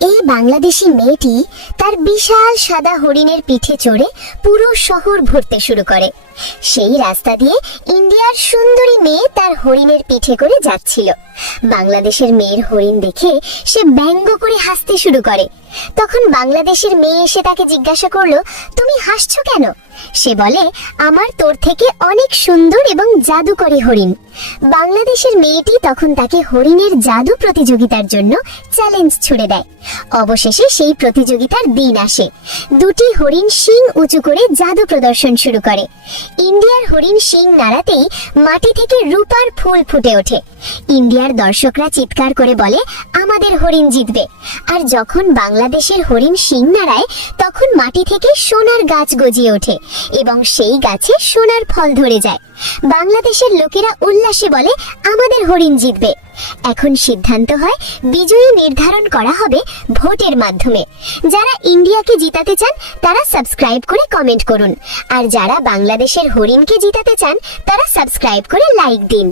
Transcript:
এই বাংলাদেশি মেয়েটি তার বিশাল সাদা হরিণের পিঠে চড়ে পুরো শহর ঘুরতে শুরু করে। সেই রাস্তা দিয়ে ইন্ডিয়ার সুন্দরী মেয়ে তার হরিণের পিঠে করে যাচ্ছিল। বাংলাদেশের মেয়ের হরিণ দেখে সে ব্যঙ্গ করে হাসতে শুরু করে। তখন বাংলাদেশের মেয়ে এসে তাকে জিজ্ঞাসা করলো, তুমি হাসছো কেন? সে বলে, আমার তোর থেকে অনেক সুন্দর এবং জাদুকরী হরিণ। বাংলাদেশের মেয়েটি তখন তাকে হরিণের জাদু প্রতিযোগিতার জন্য চ্যালেঞ্জ ছুড়ে দেয়। অবশেষে সেই প্রতিযোগিতার দিন আসে। দুটি হরিণ শিং উঁচু করে জাদু প্রদর্শন শুরু করে। ইন্ডিয়ার হরিণ শিং নাড়াতেই মাটি থেকে রূপার ফুল ফুটে ওঠে। ইন্ডিয়ার দর্শকরা চিৎকার করে বলে, আমাদের হরিণ জিতবে। আর যখন বাংলাদেশের হরিণ শিং নাড়ায়, তখন মাটি থেকে সোনার গাছ গজিয়ে ওঠে এবং সেই গাছে সোনার ফল ধরে যায়। বাংলাদেশের লোকেরা উল্লাসে বলে, আমাদের হরিণ জিতবে। এখন সিদ্ধান্ত হয়, বিজয়ী নির্ধারণ করা হবে ভোটের মাধ্যমে। যারা ইন্ডিয়াকে জিতাতে চান তারা সাবস্ক্রাইব করে কমেন্ট করুন, আর যারা বাংলাদেশের হরিণকে জিতাতে চান তারা সাবস্ক্রাইব করে লাইক দিন।